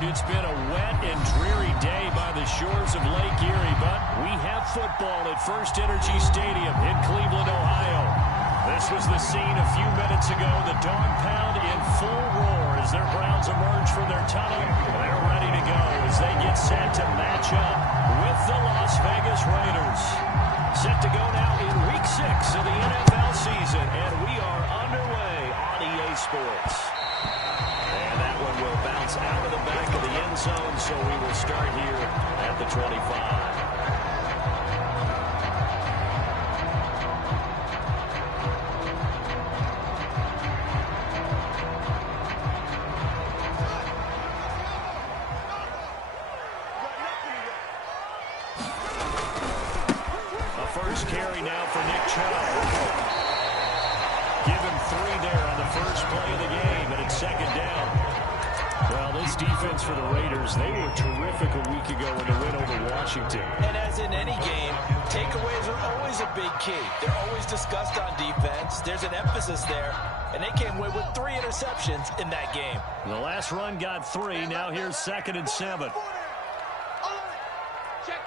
It's been a wet and dreary day by the shores of Lake Erie, but we have football at First Energy Stadium in Cleveland, Ohio. This was the scene a few minutes ago. The dog pound in full roar as their Browns emerge from their tunnel. They're ready to go as they get set to match up with the Las Vegas Raiders. Set to go now in Week 6 of the NFL season, and we are underway on EA Sports. Will bounce out of the back of the end zone, so we will start here at the 25. A first carry now for Nick Chubb. Give him 3 there on the first play of the game, and it's second down. Well, this defense for the Raiders, they were terrific a week ago in the win over Washington. And as in any game, takeaways are always a big key. They're always discussed on defense. There's an emphasis there, and they came away with 3 interceptions in that game. The last run got 3. Now here's 2nd and 7. Check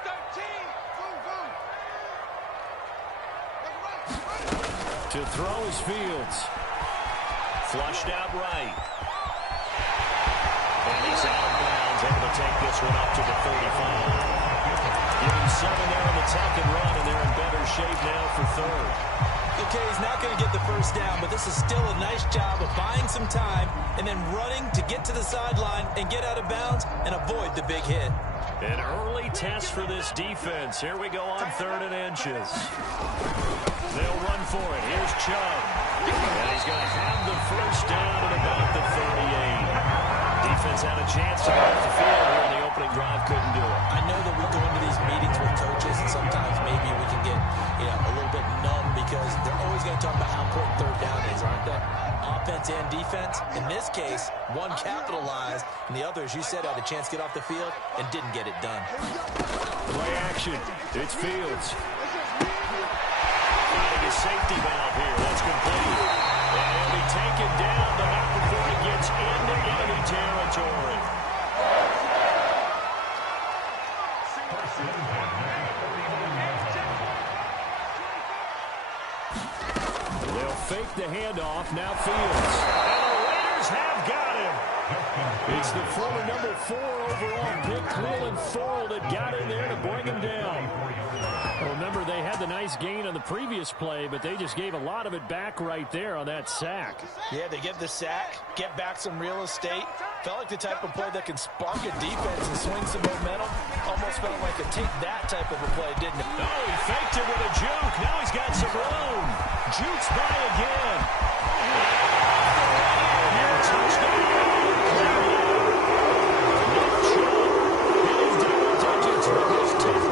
13. To throw is Fields. Flushed out right. And he's out of bounds, able to take this one up to the 35. Give him 7 there on the 2nd run, and they're in better shape now for 3rd. Okay, he's not going to get the first down, but this is still a nice job of buying some time and then running to get to the sideline and get out of bounds and avoid the big hit. An early test for this defense. Here we go on 3rd and inches. They'll run for it. Here's Chubb. And he's going to have the first down at about the 38. Defense had a chance to get off the field here in the opening drive, couldn't do it. I know that we go into these meetings with coaches, and sometimes maybe we can get a little bit numb because they're always going to talk about how important 3rd down is, aren't they? Offense and defense. In this case, one capitalized, and the other, as you said, had a chance to get off the field and didn't get it done. Play action. It's Fields. Finding a safety valve here. That's complete. And he'll be taken down, but not before he gets into enemy territory. They'll fake the handoff. Now Fields. And the Raiders have got him. It's the former number 4 overall pick, Cleveland Thorne, that got in there to bring him down. Remember, they had the nice gain on the previous play, but they just gave a lot of it back right there on that sack. Yeah, they get the sack, get back some real estate. Felt like the type of play that can spark a defense and swing some momentum. Almost felt like a take that type of a play, didn't it? Oh, he faked it with a juke. Now he's got some room. Jukes by again. Touchdown.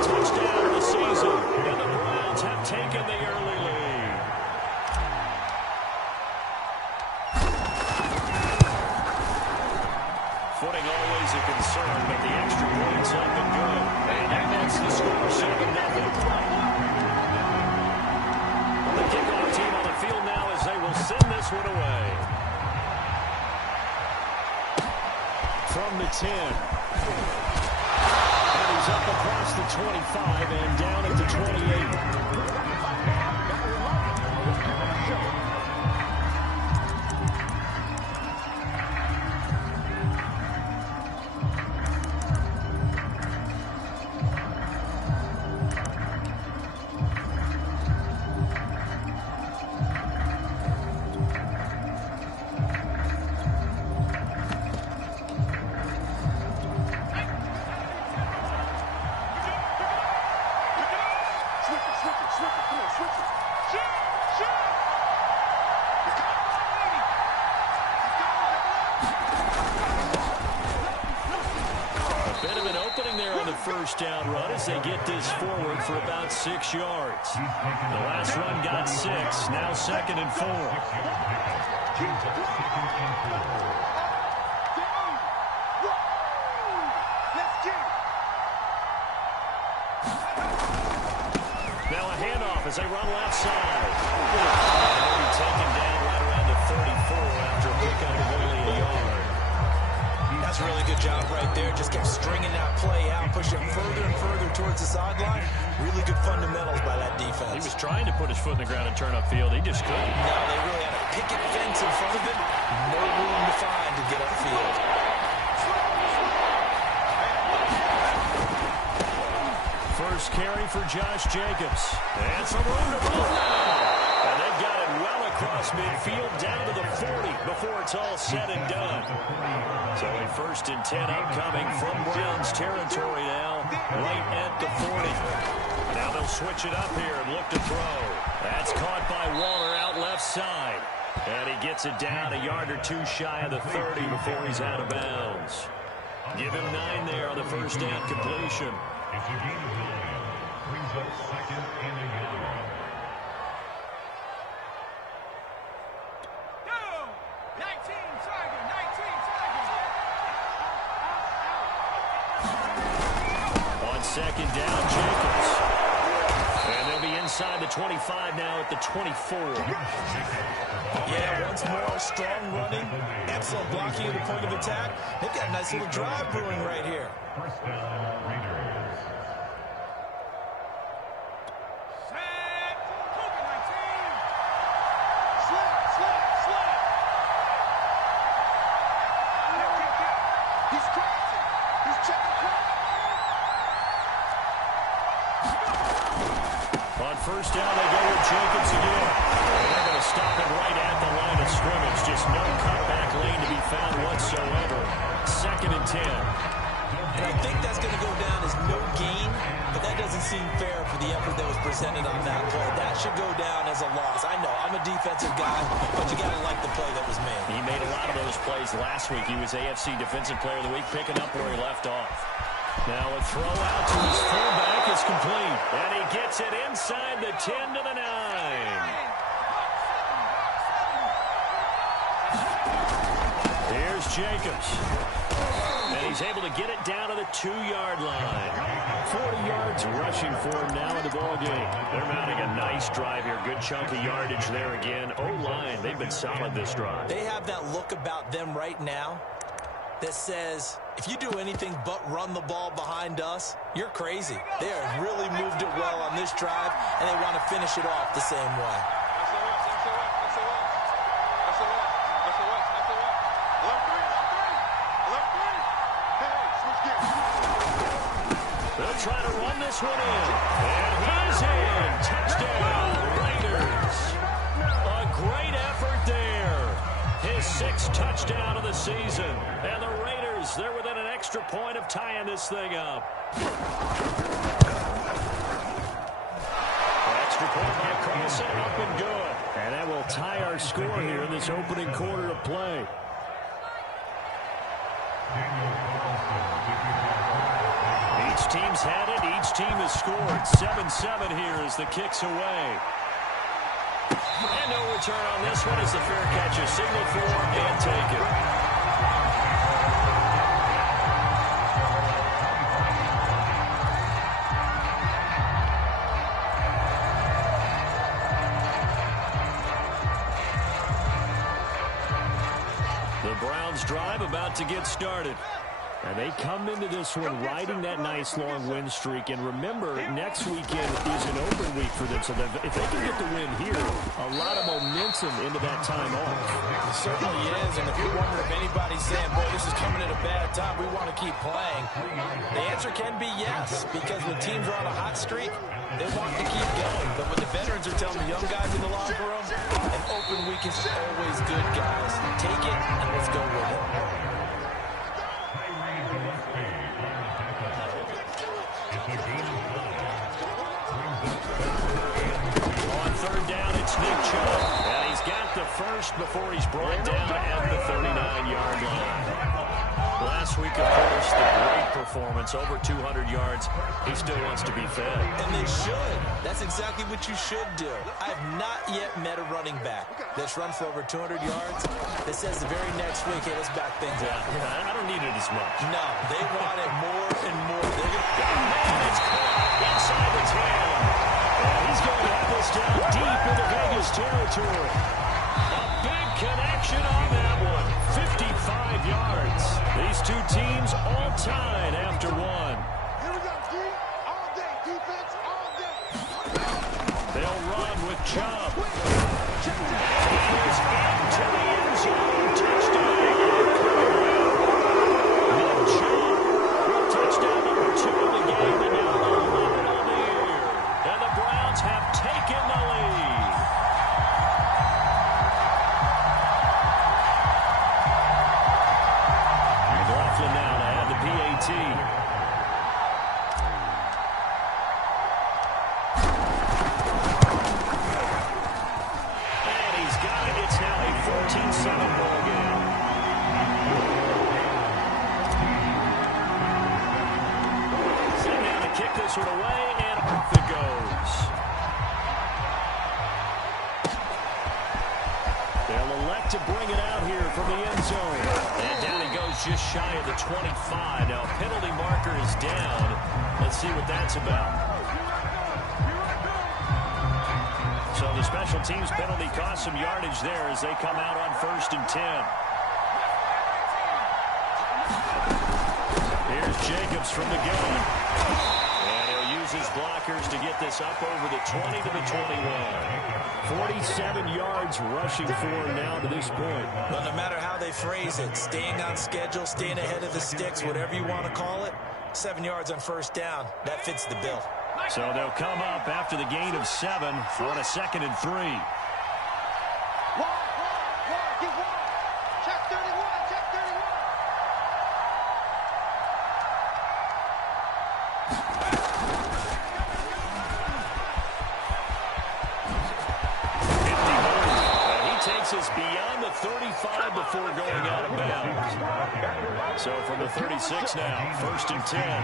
Touchdown of the season, and the Browns have taken the early lead. Footing always a concern, but the extra points have been good. And that's the score, 7-0. The kickoff team on the field now as they will send this one away. From the 10. He's up across the 25 and down at the 28. First down run as they get this forward for about 6 yards. The last run got 6. Now 2nd and 4. Now a handoff as they run left side. And they'll be taken down right around the 34 after a pickup of only a yard. That's a really good job right there. Just kept stringing that play out, pushing it further and further towards the sideline. Really good fundamentals by that defense. He was trying to put his foot in the ground and turn upfield. He just couldn't. No, they really had a picket fence in front of him. No room to find to get upfield. First carry for Josh Jacobs. And some room to move now. And they've got it well across midfield down to the 40 before it's all said and done. So a 1st and 10 upcoming from Browns territory now, right at the 40. Now they'll switch it up here and look to throw. That's caught by Waller out left side. And he gets it down a yard or two shy of the 30 before he's out of bounds. Give him 9 there on the first down completion. It's a gain of 9. Brings up 2nd and a yard. Go! 19 Tiger, 19 Tiger. On 2nd down, Jacobs. And they'll be inside the 25 now at the 24. Yeah, once more, strong running, excellent blocking at the point of attack. They've got a nice little drive brewing right here. First down, Raiders. Set. Cougar 19. Slap. He's crossing. He's checking cross. On first down, they go with Jacobs again. They're going to stop it right at the line of scrimmage. Just no cutback lane to be found whatsoever. 2nd and 10. And I think that's going to go down as no gain, but that doesn't seem fair for the effort that was presented on that play. That should go down as a loss. I know, I'm a defensive guy, but you got to like the play that was made. He made a lot of those plays last week. He was AFC Defensive Player of the Week, picking up where he left off. Now a throw out to his fullback is complete. And he gets it inside the 10 to the 9. Here's Jacobs. And he's able to get it down to the 2-yard line. 40 yards rushing for him now in the ballgame. They're mounting a nice drive here. Good chunk of yardage there again. O-line, they've been solid this drive. They have that look about them right now that says, if you do anything but run the ball behind us, you're crazy. They have really moved it well on this drive, and they want to finish it off the same way. They'll try to run this one in. And he's in. Touchdown, Raiders. A great effort there. His 6th touchdown of the season. And the Raiders, they're within an extra point of tying this thing up. Extra point by Carlson, up and good. And that will tie our score here in this opening quarter of play. Each team's had it. Each team has scored. 7-7 here as the kick's away. And no return on this one as the fair catch is signaled for and taken. The Browns drive about to get started. And they come into this one riding that nice long win streak. And remember, next weekend is an open week for them. So if they can get the win here, a lot of momentum into that time off. It certainly is. And if you're wondering if anybody's saying, boy, this is coming at a bad time, we want to keep playing, the answer can be yes. Because when teams are on a hot streak, they want to keep going. But what the veterans are telling the young guys in the locker room, an open week is always good, guys. Take it and let's go with it. On 3rd down, it's Nick Chubb. And he's got the first before he's brought down at the 39-yard line. Last week, of course, the great performance, over 200 yards. He still wants to be fed. And they should. That's exactly what you should do. I have not yet met a running back that's run for over 200 yards that says the very next week, hey, let's back things up. I don't need it as much. No, they want it more and more. They're Oh, man, it's caught inside the 10. And he's going to have this down deep into Vegas territory. A big connection on that one. 55 yards. These two with Chubb. Fires into the end zone. Touchdown. Nick Chubb with touchdown number 2 of the game, and now 11 on the year. And the Browns have taken the lead. McLaughlin now to have the PAT. It away, and off it goes. They'll elect to bring it out here from the end zone. And down it goes just shy of the 25. Now, penalty marker is down. Let's see what that's about. So the special teams penalty cost some yardage there as they come out on 1st and 10. Here's Jacobs from the gun. His blockers to get this up over the 20 to the 21. 47 yards rushing for him now to this point. Well, no matter how they phrase it, staying on schedule, staying ahead of the sticks, whatever you want to call it, 7 yards on 1st down, that fits the bill. So they'll come up after the gain of 7 on a 2nd and 3. Check 31, check 31. Is beyond the 35 before going out of bounds. So from the 36 now, 1st and 10.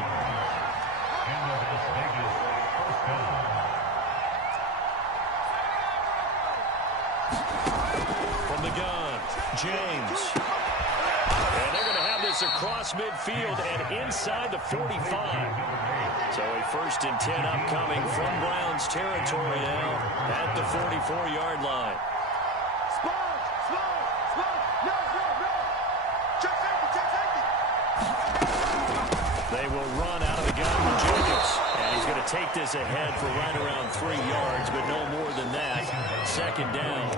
From the gun, James. And they're going to have this across midfield and inside the 45. So a 1st and 10 upcoming from Browns territory now at the 44-yard line. They will run out of the gun from Jacobs. And he's going to take this ahead for right around 3 yards, but no more than that. 2nd down.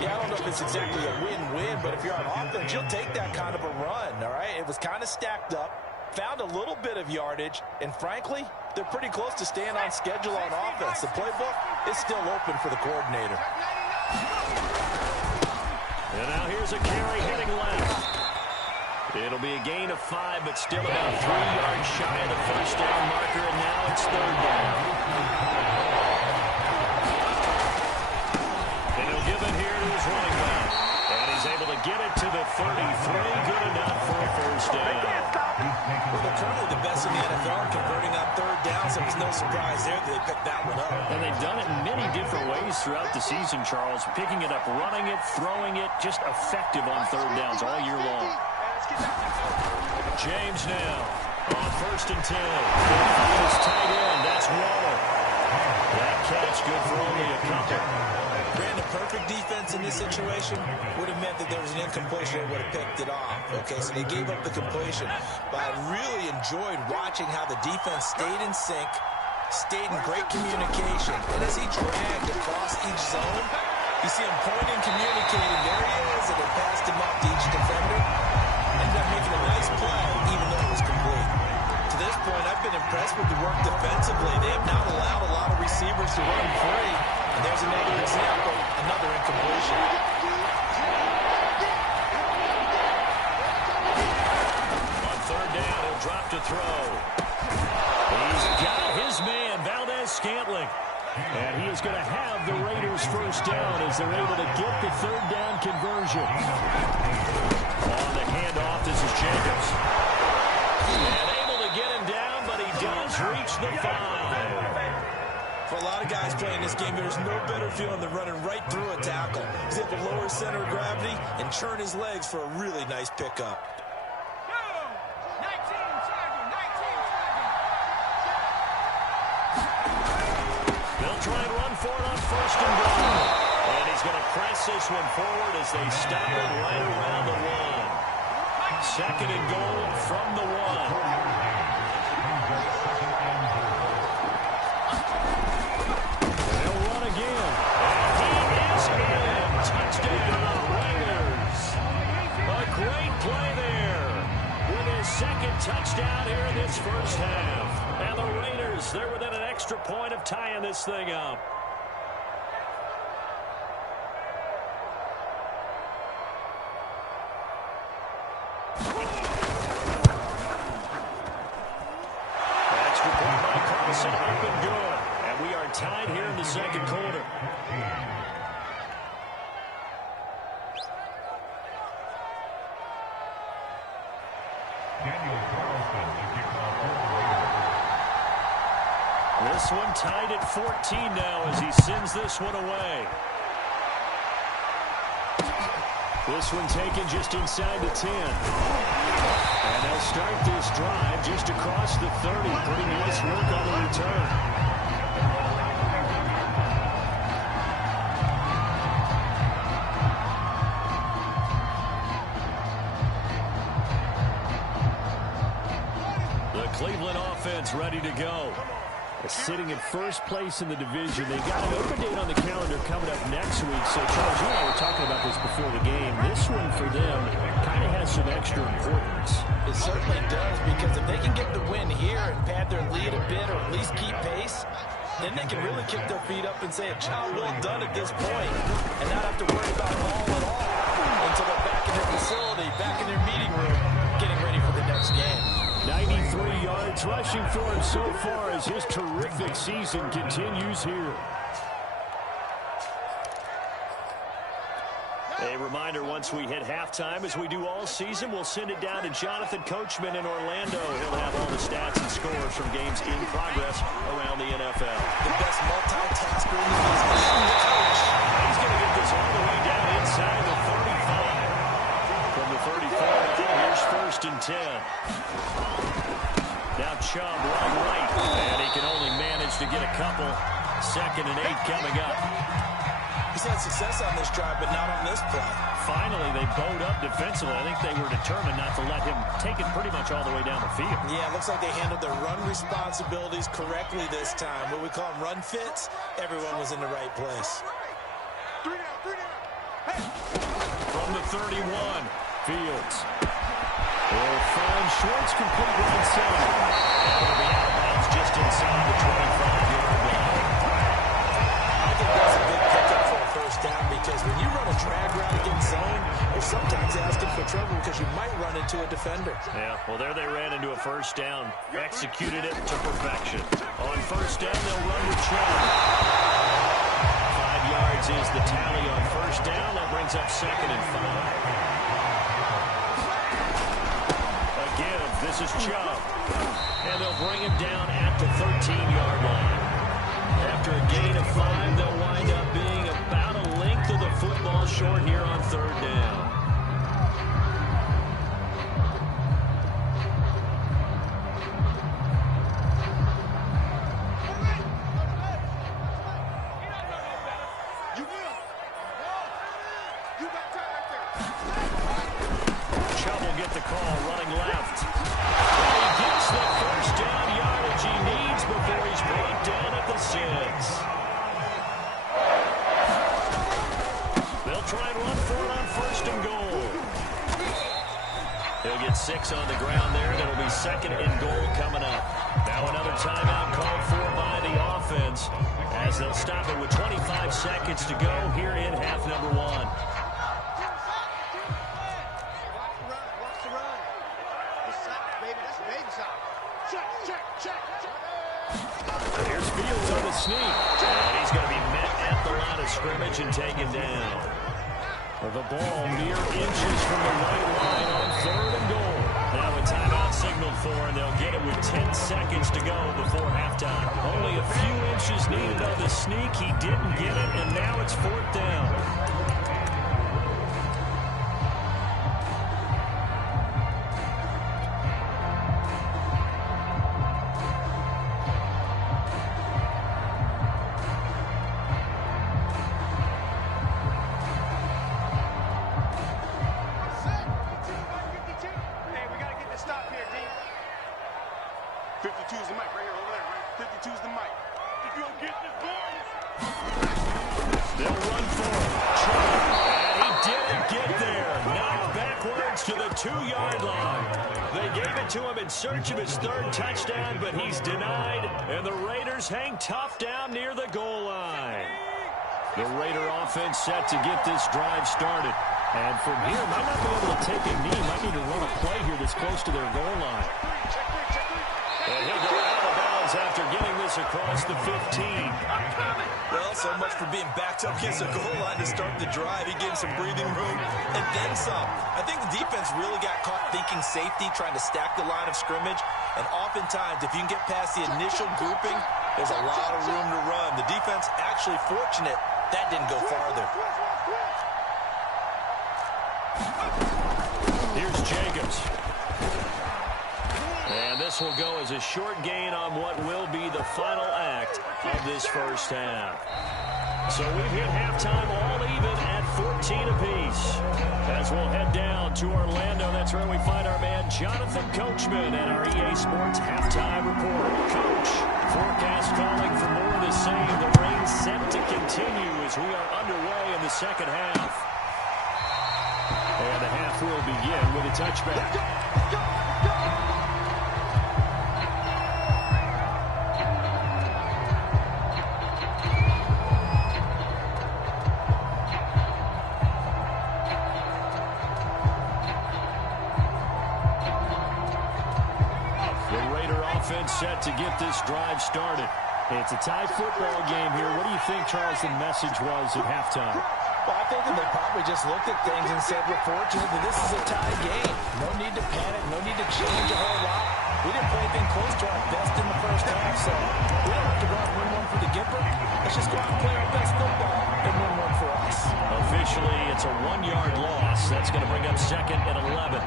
Yeah, I don't know if it's exactly a win-win, but if you're on offense, you'll take that kind of a run, all right? It was kind of stacked up, found a little bit of yardage, and frankly, they're pretty close to staying on schedule on offense. The playbook is still open for the coordinator. And now here's a carry heading left. It'll be a gain of 5, but still about 3 yards shy of the 1st down marker, and now it's 3rd down. And he'll give it here to his running back. And he's able to get it to the 33. Good enough for a 1st down. Well, they're currently the best in the NFL converting on 3rd down, so it's no surprise there that they picked that one up. And they've done it in many different ways throughout the season, Charles. Picking it up, running it, throwing it, just effective on 3rd downs all year long. James now on 1st and 10. His tight end, that's Waller. That catch good for only a couple. Brandon, perfect defense in this situation would have meant that there was an incompletion that would have picked it off. Okay, so they gave up the completion. But I really enjoyed watching how the defense stayed in sync, stayed in great communication. And as he dragged across each zone, you see him pointing, communicating. There he is, and it passed him up to each defender. Ended up making a nice play, even though it was complete. To this point, I've been impressed with the work defensively. They have not allowed a lot of receivers to run free. And there's another example, another incompletion. On 3rd down, he'll drop to throw. He's got his man, Valdez-Scantling. And he is going to have the Raiders 1st down as they're able to get the 3rd down conversion. On the handoff, this is Jacobs. And able to get him down, but he does reach the 5. For a lot of guys playing this game, there's no better feeling than running right through a tackle. He's able to lower his center of gravity and churn his legs for a really nice pickup. 19 target. They'll try and run for it on 1st and goal. And he's going to press this one forward as they stop it right around the 1. 2nd and goal from the 1. extra point of tying this thing up. Extra point by Carlson, up and good. And we are tied here in the second quarter. This one tied at 14 now as he sends this one away. This one taken just inside the 10. And they'll start this drive just across the 30. Pretty nice work on the return. Cleveland offense ready to go. Sitting at first place in the division. They got an open date on the calendar coming up next week. So, Charles, you and I were talking about this before the game. This one for them kind of has some extra importance. It certainly does, because if they can get the win here and pad their lead a bit, or at least keep pace, then they can really kick their feet up and say a job well done at this point, and not have to worry about it all at all until they're back in their facility, back in their meeting room, getting ready for the next game. 93 yards rushing for him so far as his terrific season continues here. A reminder, once we hit halftime, as we do all season, we'll send it down to Jonathan Coachman in Orlando. He'll have all the stats and scores from games in progress around the NFL. The best multitasker in the business. He's going to get this all the way down inside the 35. From the 34 now, here's 1st and 10. Now Chubb run right, and he can only manage to get a couple. 2nd and 8 coming up. He's had success on this drive, but not on this play. Finally, they bowed up defensively. I think they were determined not to let him take it pretty much all the way down the field. Yeah, it looks like they handled their run responsibilities correctly this time. What we call them run fits, everyone was in the right place. From the 31, Fields. Will find Schwartz complete right side. And he'll be out of bounds just inside the 25-yard line. I think that's a big pickup for a first down, because when you run a drag route against zone, you're sometimes asking for trouble because you might run into a defender. Yeah, well, there they ran into a first down. Executed it to perfection. On first down, they'll run with Chubb. 5 yards is the tally on first down. That brings up 2nd and 5. This is Chubb, and they'll bring him down at the 13-yard line. After a gain of 5, they'll wind up being about a length of the football short here on 3rd down. Chubb will get the call, running left. Before he's brought down at the 6. They'll try and run for it on 1st and goal. He'll get 6 on the ground there. That'll be 2nd and goal coming up. Now another timeout called for by the offense, as they'll stop it with 25 seconds to go here in half number 1. Here's Fields on the sneak. And he's going to be met at the line of scrimmage and taken down. The ball mere inches from the right line on 3rd and goal. Now a timeout signaled for, and they'll get it with 10 seconds to go before halftime. Only a few inches needed on the sneak. He didn't get it, and now it's 4th down. Search of his 3rd touchdown, but he's denied And the Raiders hang tough down near the goal line. The Raider offense set to get this drive started. And from here, might not be able to take a knee. Might need to run a play here that's close to their goal line. And he'll go out of bounds after getting this across the 15. Well, so much for being backed up against the goal line to start the drive. He gave some breathing room and then some. I think the defense really got caught thinking safety, trying to stack the line of scrimmage. And oftentimes, if you can get past the initial grouping, there's a lot of room to run. The defense actually fortunate that didn't go farther. Here's Jacobs. And this will go as a short gain on what will be the final act of this first half. So we've hit halftime all even at 14 apiece. As we'll head down to Orlando, that's where we find our man Jonathan Coachman and our EA Sports halftime report. Coach, forecast calling for more of the same. The rain set to continue as we are underway in the second half. And the half will begin with a touchback. Set to get this drive started. It's a tie football game here. What do you think, Charles, the message was at halftime? Well, I think that they probably just looked at things and said, we're fortunate that this is a tie game. No need to panic. No need to change a whole lot. We didn't play anything close to our best in the first half, so we don't have to go out and win one for the Gipper. Let's just go out and play our best football and win one for us. Officially, it's a 1-yard loss. That's going to bring up 2nd and 11.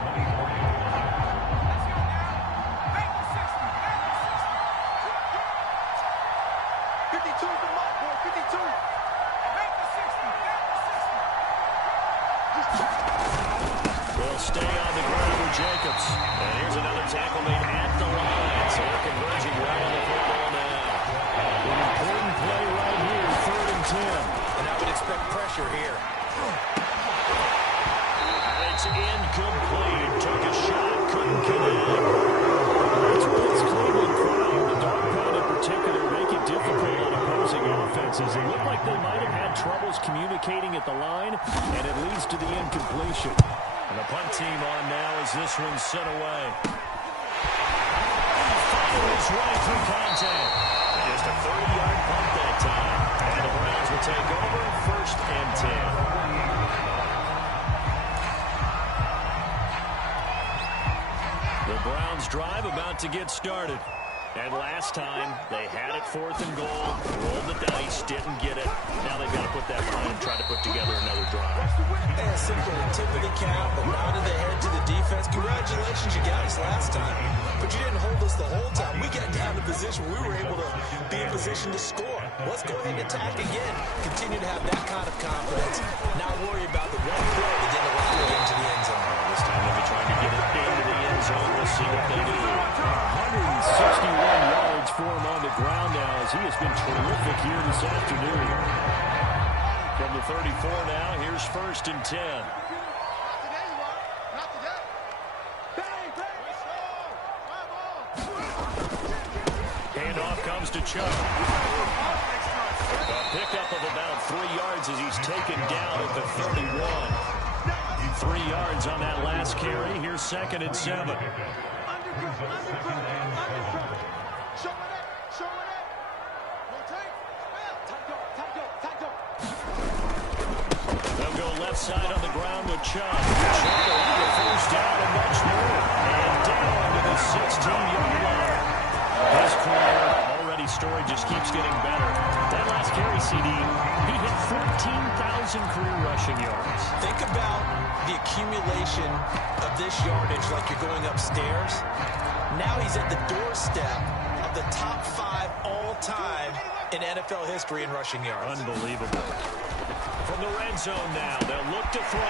Browns drive about to get started. And last time, they had it 4th and goal, rolled the dice, didn't get it. Now they've got to put that behind and try to put together another drive. And simple, tip of the cap, a nod of the head to the defense. Congratulations, you got us last time. But you didn't hold us the whole time. We got down to position where we were able to be in position to score. Let's go ahead and attack again. Continue to have that kind of confidence. Not worry about the one play that didn't allow you into the end zone. This time they'll be trying to get it into the end zone. We'll see what they do. 161 yards for him on the ground now as he has been terrific here this afternoon. From the 34 now, here's 1st and 10. Handoff comes to Chubb. A pickup of about 3 yards as he's taken down at the 31. 3 yards on that last carry. Here's 2nd and 7. They'll go left side on the ground with Chubb. Chubb will have a first down and much more. And down to the 16-yard line. His career already story just keeps getting better. That last carry, CD, he hit 14,000 career rushing yards. Think about the accumulation of this yardage like you're going upstairs. Now he's at the doorstep of the top 5 all-time in NFL history in rushing yards. Unbelievable. From the red zone now, they'll look to throw.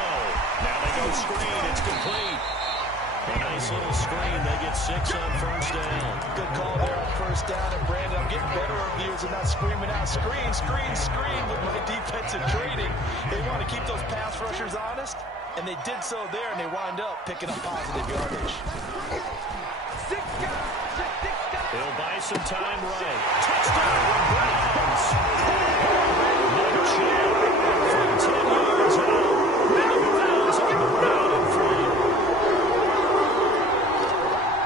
Now they go screen. It's complete. A nice little screen. They get 6 on first down. Good call there on first down. And Brandon, I'm getting better reviews and not screaming out, screen, screen, screen with my defensive training. They want to keep those pass rushers honest, and they did so there, and they wound up picking up positive yardage. He'll buy some time right. Touchdown, Browns. Nick Chubb from 10 yards out. And the Browns are down in front.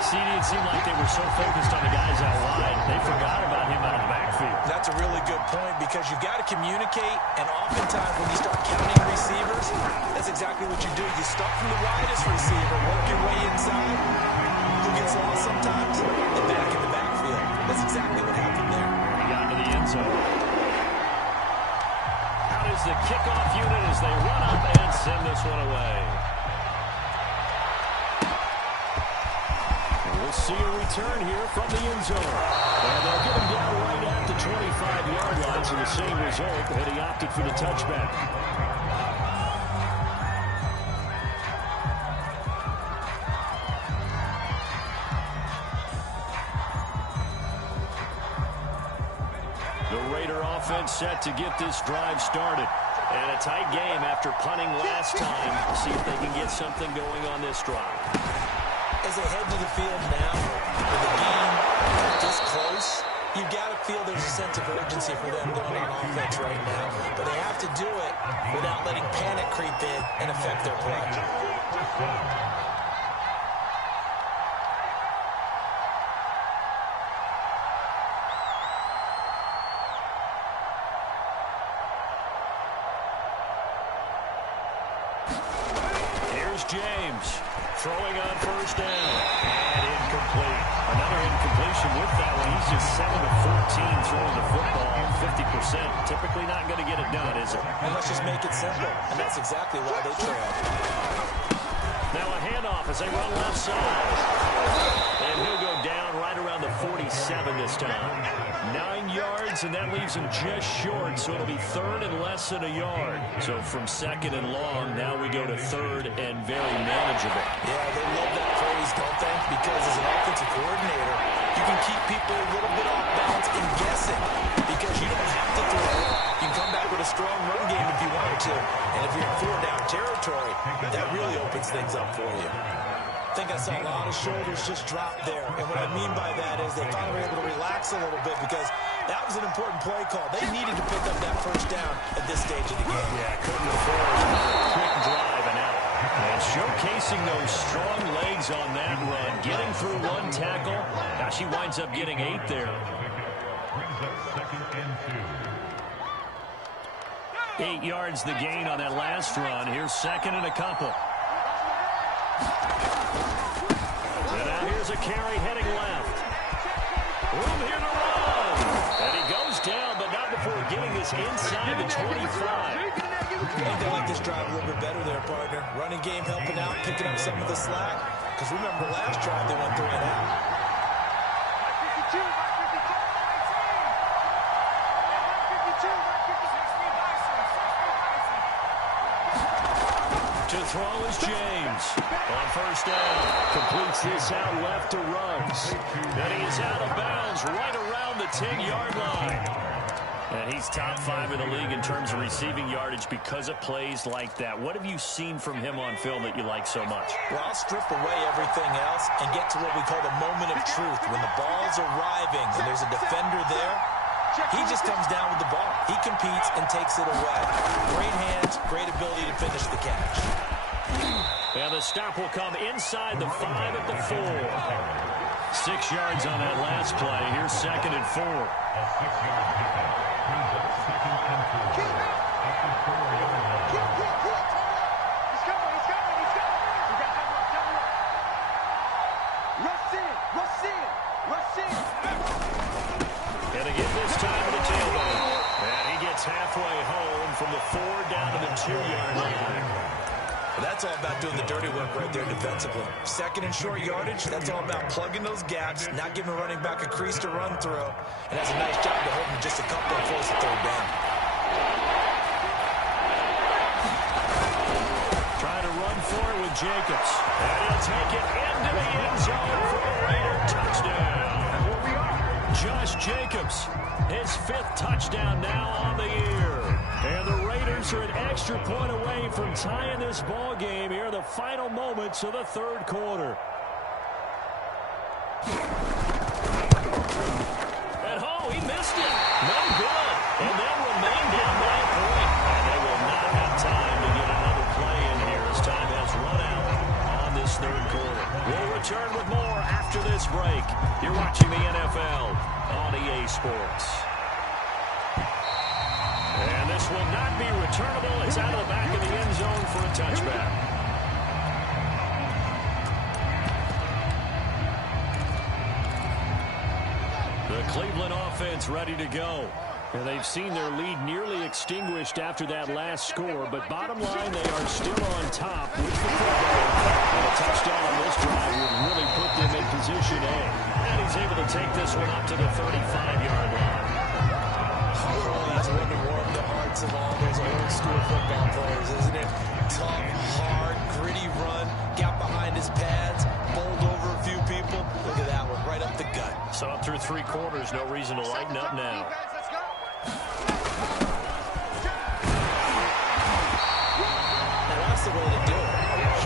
See, it seemed like they were so focused on the guys out wide, they forgot about him out of the backfield. That's a really good point because you've got to communicate, and oftentimes when you start counting receivers, that's exactly what you do. You start from the widest receiver, work your way inside. Who gets lost sometimes? And back in the backfield. That's exactly what happened there. He got into the end zone. Out is the kickoff unit as they run up and send this one away. We'll see a return here from the end zone. And they'll get him down right at the 25-yard line, so the same result, and he opted for the touchback. The Raider offense set to get this drive started. And a tight game after punting last time. See if they can get something going on this drive. As they head to the field now, with the game this close, you've got to feel there's a sense of urgency for them going on offense right now. But they have to do it without letting panic creep in and affect their play. Here's James throwing on first down. And incomplete. Another incompletion with that one. He's just 7 of 14 throwing the football. 50%. Typically not going to get it done, is it? And let's just make it simple. And that's exactly why they trail. Now a handoff as they run left side. And he'll go down right around the 47 this time. 9 yards, and that leaves him just short, so it'll be third and less than a yard. So from second and long, now we go to third and very manageable. Yeah, they love that phrase, don't they? Because as an offensive coordinator, you can keep people a little bit off balance and guessing because you don't have to throw. You can come back with a strong run game if you want to. And if you're in four-down territory, that really opens things up for you. I think I saw a lot of shoulders just drop there. And what I mean by that is they finally were able to relax a little bit because that was an important play call. They needed to pick up that first down at this stage of the game. Yeah, couldn't afford a quick drive and out. And showcasing those strong legs on that run. Getting through one tackle. Now she winds up getting 8 there. 8 yards the gain on that last run. Here's second and a couple. And now here's a carry heading left. Room here to run. And he goes down, but not before getting this inside the 25. I think they like this drive a little bit better there, partner. Running game helping out, picking up some of the slack. Because remember the last drive, they went 3 and out. To throw is James. On first down. Completes this out left to Ruggs. And he is out of bounds right around the 10-yard line. And he's top 5 in the league in terms of receiving yardage because of plays like that. What have you seen from him on film that you like so much? Well, I'll strip away everything else and get to what we call the moment of truth. When the ball's arriving and there's a defender there, he just comes down with the ball. He competes and takes it away. Great hands, great ability to finish the catch. And the stop will come inside the 5 at the 4. 6 yards on that last play. Here's second and 4. And again this time to the tailback. And he gets halfway home from the 4 down to the 2-yard line. Well, that's all about doing the dirty work right there defensively. Second and short yardage, that's all about plugging those gaps, not giving a running back a crease to run through, and has a nice job to hold him just a couple and force a third down. Trying to run for it with Jacobs. And he'll take it into the end zone for a Raider touchdown. Josh Jacobs, his 5th touchdown now on the year. And the Raiders are an extra point away from tying this ball game here in the final moments of the 3rd quarter. NFL on EA Sports. And this will not be returnable. It's out of the back of the end zone for a touchback. The Cleveland offense ready to go. And they've seen their lead nearly extinguished after that last score. But bottom line, they are still on top with the football. And a touchdown on this drive would really put them in position A. And he's able to take this one up to the 35-yard line. Oh, that's one to warm the hearts of all those old school football players, isn't it? Tough, hard, gritty run, got behind his pads, bowled over a few people. Look at that one, right up the gut. So up through 3 quarters, no reason to lighten up now. The way to do it.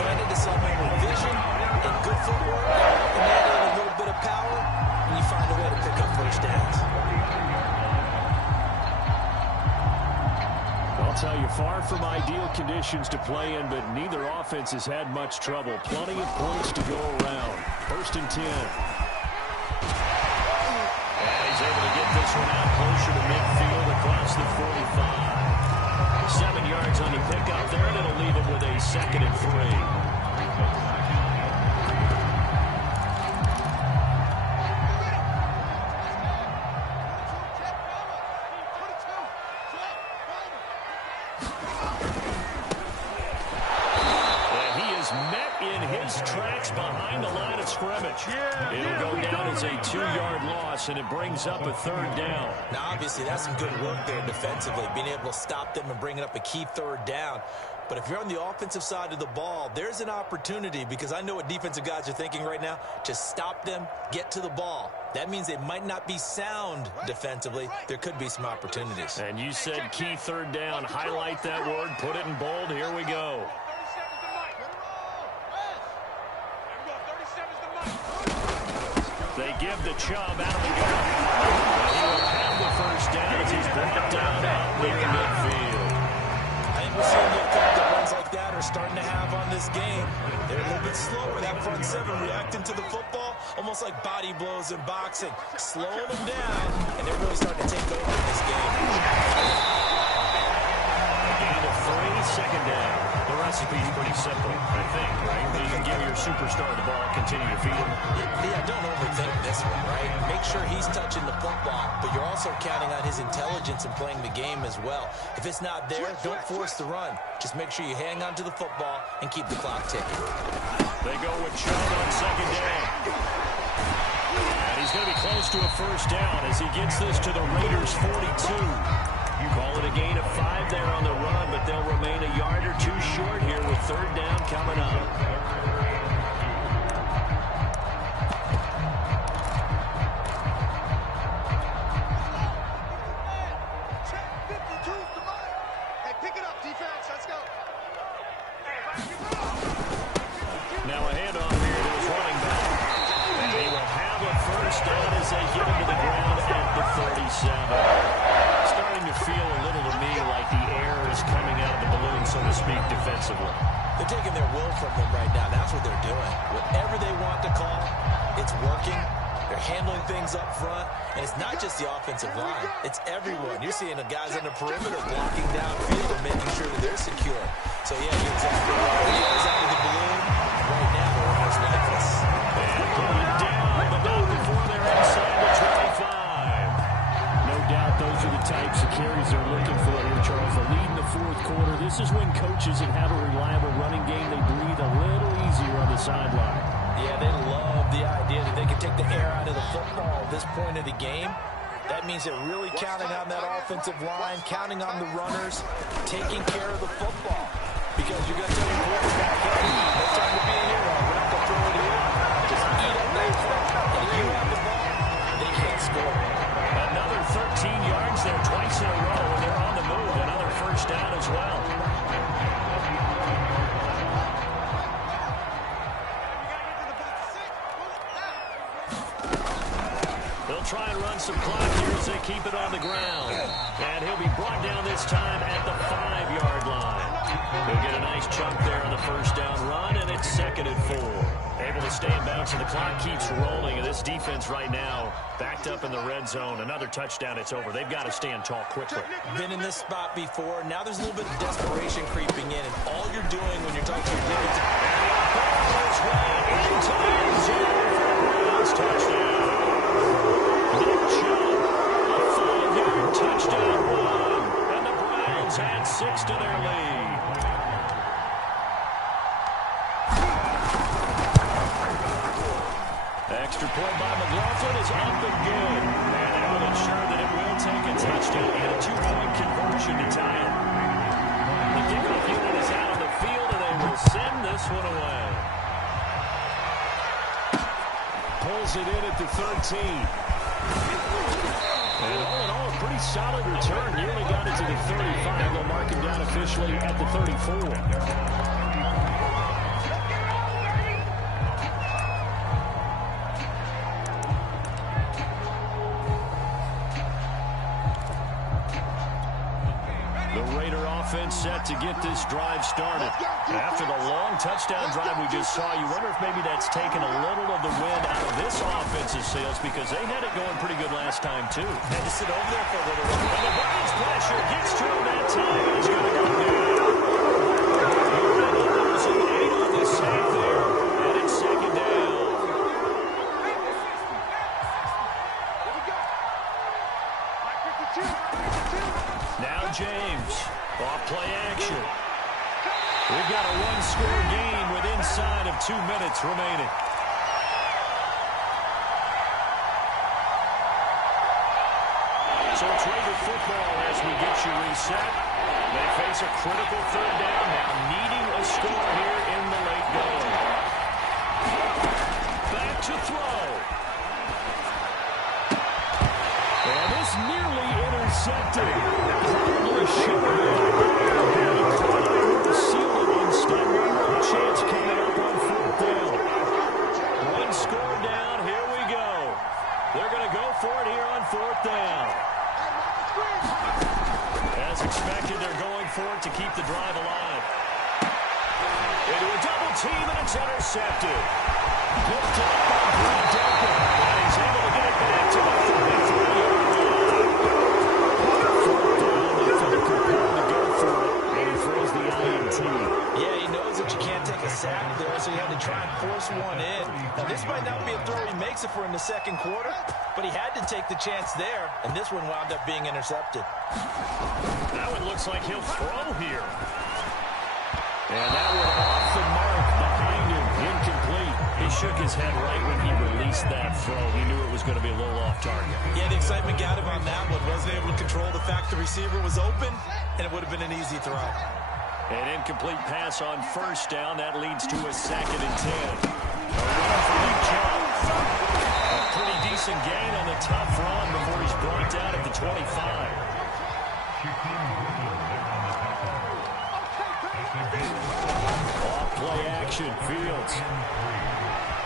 Hand it to someone with vision and good footwork, and add in a little bit of power, and you find a way to pick up first downs. I'll tell you, far from ideal conditions to play in, but neither offense has had much trouble. Plenty of points to go around. 1st and 10. And he's able to get this one out closer to midfield across the 45. 7 yards on the pickup there, and it'll leave him with a 2nd and 3. Behind the line of scrimmage. It'll go down as a 2-yard loss, and it brings up a 3rd down. Now, obviously, that's some good work there defensively, being able to stop them and bringing up a key 3rd down. But if you're on the offensive side of the ball, there's an opportunity, because I know what defensive guys are thinking right now. Just stop them, get to the ball. That means they might not be sound defensively. There could be some opportunities. And you said key 3rd down. Highlight that word, put it in bold. Here we go. They give the Chubb out of the gun. He will have the 1st down as he's brought down out near midfield. I think we're seeing the effect that runs like that are starting to have on this game. They're a little bit slower, that front 7 reacting to the football, almost like body blows in boxing. Slowing them down, and they're really starting to take over in this game. A gain of 3, 2nd down. The recipe is pretty simple, I think, right? You can give your superstar the ball, continue to feed him. Yeah, don't overthink this one, right? Make sure he's touching the football, but you're also counting on his intelligence in playing the game as well. If it's not there, don't force the run. Just make sure you hang on to the football and keep the clock ticking. They go with Chubb on 2nd down. And he's going to be close to a 1st down as he gets this to the Raiders' 42. You call it a gain of 5 there on the run, but they'll remain a yard or 2 short here with 3rd down coming up. Pick it up, defense. Let's go. Now a handoff here to his running back. And he will have a 1st down as they get him to the ground at the 37. Starting to feel a little to me like the air is coming out of the balloon, so to speak, defensively. They're taking their will from them right now. That's what they're doing. Whatever they want to call, it's working. They're handling things up front, and it's not just the offensive line. It's everyone. You're seeing the guys on the perimeter blocking downfield and making sure that they're secure. So, yeah, you're exactly right. He goes out of the balloon. Right now, they're almost lifeless. And going down, but not before they're inside the 25. No doubt those are the types of carries they're looking for here, Charles. The lead in the 4th quarter. This is when coaches that have a reliable running game, they breathe a little easier on the sideline. Yeah, they love the idea that they can take the air out of the football at this point of the game. That means they're really counting on that offensive line, counting on the runners, taking care of the football. Because you're going to tell your quarterback, hey, no time to be a hero. We're not going to throw it here. Just eat up that clock. And if you have the ball, they can't score. Another 13 yards there twice in a row, and they're on the move. Another 1st down as well. They'll try and run some clock here as they keep it on the ground. And he'll be brought down this time at the 5-yard line. He'll get a nice chunk there on the first down run, and it's 2nd and 4. Able to stay in bounds, and the clock keeps rolling. And this defense right now backed up in the red zone. Another touchdown, it's over. They've got to stand tall quickly. Been in this spot before. Now there's a little bit of desperation creeping in, and all you're doing when you're talking to your defense his way into the end zone for a Browns touchdown. Nick Chubb, a 5-yard touchdown run, and the Browns add 6 to their lead. Extra point by McLaughlin is up and good. And that will ensure that it will take a touchdown and a 2-point conversion to tie it. The kickoff unit is out on the field, and they will send this one away. Pulls it in at the 13. And all in all, a pretty solid return. Nearly got it to the 35. They'll mark him down officially at the 34. Offense set to get this drive started. After the long touchdown drive we just saw, you wonder if maybe that's taken a little of the wind out of this offense's sails, because they had it going pretty good last time, too. Had to sit over there for a little while. And the Browns pressure gets to him that time. He's going to go down. Losing 8 on the sack there, and it's 2nd down. Now James. Off play action. We've got a 1-score game with inside of 2 minutes remaining. So it's Raider football as we get you reset. They face a critical 3rd down now, needing a score here in the late going. Back to throw. And this nearly intercepted. Probably should have. Seal it instead. A chance coming up on 4th down. 1 score down. Here we go. They're going to go for it here on 4th down. As expected, they're going for it to keep the drive alive. Into a double team, and it's intercepted. Picked up by Brett Decker. And he's able to get it back to the 33-yard line. 4th down, they felt compelled to go for it. And he throws the INT. Yeah, he knows that you can't take a sack there, so he had to try and force one in. Now, this might not be a throw he makes it for in the 2nd quarter, but he had to take the chance there, and this one wound up being intercepted. Now it looks like he'll throw here. And that one off the mark behind him, incomplete. He shook his head right when he released that throw. He knew it was going to be a little off target. Yeah, the excitement got him on that one. Wasn't able to control the fact the receiver was open, and it would have been an easy throw. An incomplete pass on 1st down. That leads to a 2nd and 10. A run for Nick Chubb. A pretty decent gain on the tough run before he's brought down at the 25. Off play action. Fields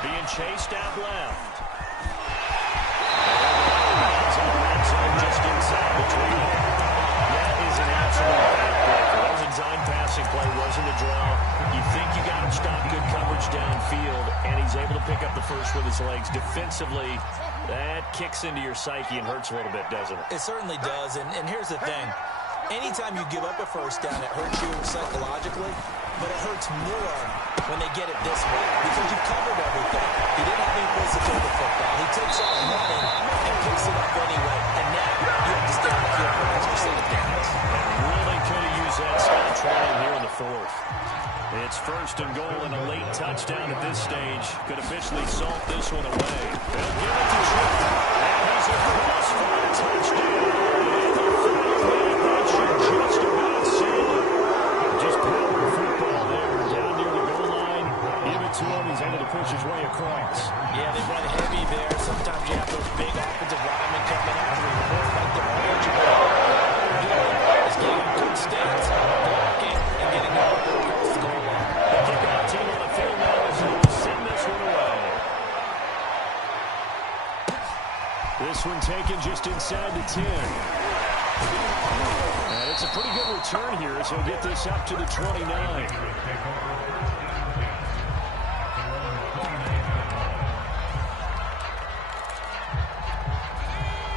being chased out left. Just inside between them. That is an absolute backbreaker. That was a design passing play, wasn't a draw. You think you got him stopped, good coverage downfield, and he's able to pick up the first with his legs. Defensively, that kicks into your psyche and hurts a little bit, doesn't it? It certainly does, and here's the thing. Anytime you give up a 1st down, it hurts you psychologically, but it hurts more when they get it this way, because you've covered everything. He didn't have any place to throw the football. He takes off running and picks it up anyway, and now you have to stay on the field for an extra set of downs. And really could have used that stop trailing here in the 4th. It's 1st and goal and a late touchdown at this stage. Could officially salt this one away. They'll give it to Chip. And he's across for a touchdown. That should just about seal it. Just power football there. Down near the goal line. Give it to him. He's able to push his way across. Yeah, they run heavy there. Sometimes you have those big offensive linemen coming after you. Like the orange and is getting a good stance, blocking, and getting out across the goal line. The kickoff team on the field now is going to send this one away. This one taken just inside the 10. And That's a pretty good return here as he'll get this up to the 29.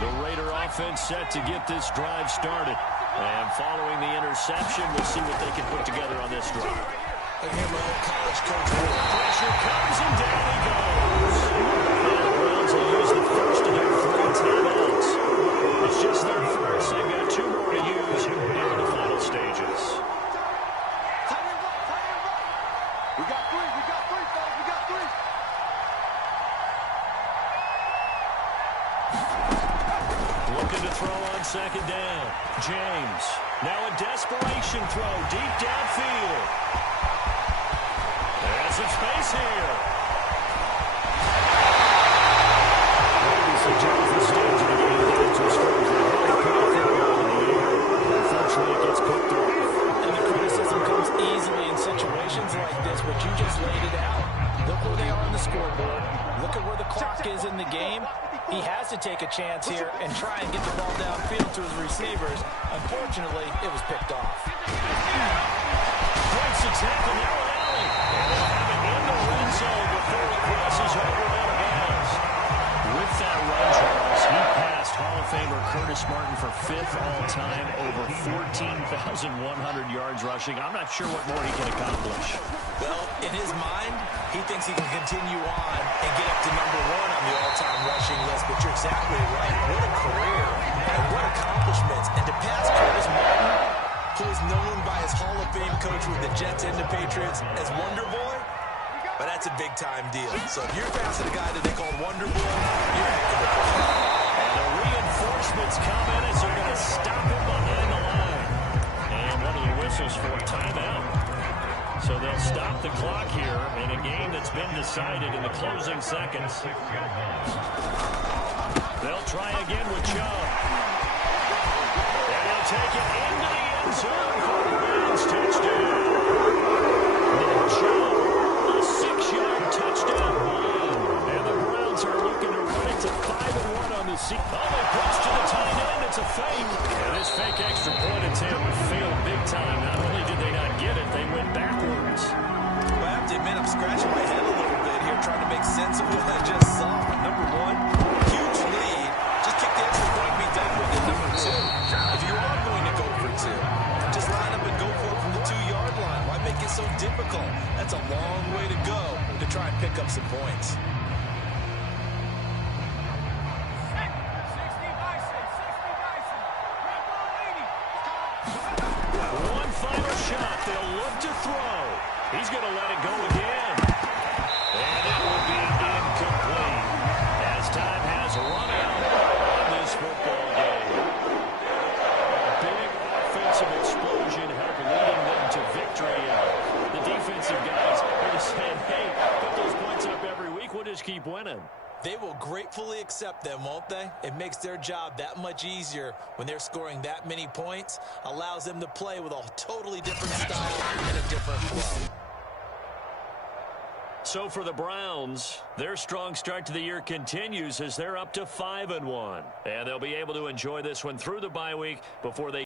The Raider offense set to get this drive started. And following the interception, we'll see what they can put together on this drive. Again, my old college coach. Pressure comes and down he goes. And the Browns will use the first of their 3 timeouts. It's just their first. They've got 2 more to use here in the final stages. We got 3, fellas, we got 3. Looking to throw on second down. James. Now a desperation throw deep downfield. There's some space here. This adjusts the stage of the game down to a stretch that really put the football in the air. Unfortunately, it gets picked off. And the criticism comes easily in situations like this, but you just laid it out. Look where they are on the scoreboard. Look at where the clock is in the game. He has to take a chance here and try and get the ball downfield to his receivers. Unfortunately, it was picked off. Breaks the tackle now, Allen. And they'll have it in the red zone before he crosses over out of bounds. With that run, Charles, he passed Hall of Famer Curtis Martin for 5th all-time, over 14,100 yards rushing. I'm not sure what more he can accomplish. Well, in his mind, he thinks he can continue on and get up to number 1 on the all-time rushing list, but you're exactly right. What a career and what accomplishments. And to pass Curtis Martin, who is known by his Hall of Fame coach with the Jets and the Patriots as Wonder Boy, but that's a big-time deal. So if you're passing a guy that they call Wonder Boy, you're heck of a player. And the reinforcements come in as they're going to stop him behind the line. And one of the whistles for a timeout. So they'll stop the clock here in a game that's been decided in the closing seconds. They'll try again with Chubb. And they'll take it into the end zone for the Browns touchdown. Nick Chubb, a 6-yard touchdown run. And the Browns are looking to run it to 5-1 on the season. Oh, they pitch to the tight end. It's a fake. And this fake extra point attempt failed big time. Not only did they not get it, they went backwards. Well, I have to admit, I'm scratching my head a little bit here trying to make sense of what I just saw. Number 1, huge lead. Just kick the extra point and be done with it. Number 2, if you are going to go for 2, just line up and go for it from the 2-yard line. Why make it so difficult? That's a long way to go to try and pick up some points. One final shot. They'll look to throw. He's going to let it go again. And it will be incomplete as time has run out on this football game. A big offensive explosion helped leading them to victory. The defensive guys are just saying, hey, put those points up every week. We'll just keep winning. They will gratefully accept them, won't they? It makes their job that much easier when they're scoring that many points. Allows them to play with a totally different style and a different flow. So for the Browns, their strong start to the year continues as they're up to 5-1. And they'll be able to enjoy this one through the bye week before they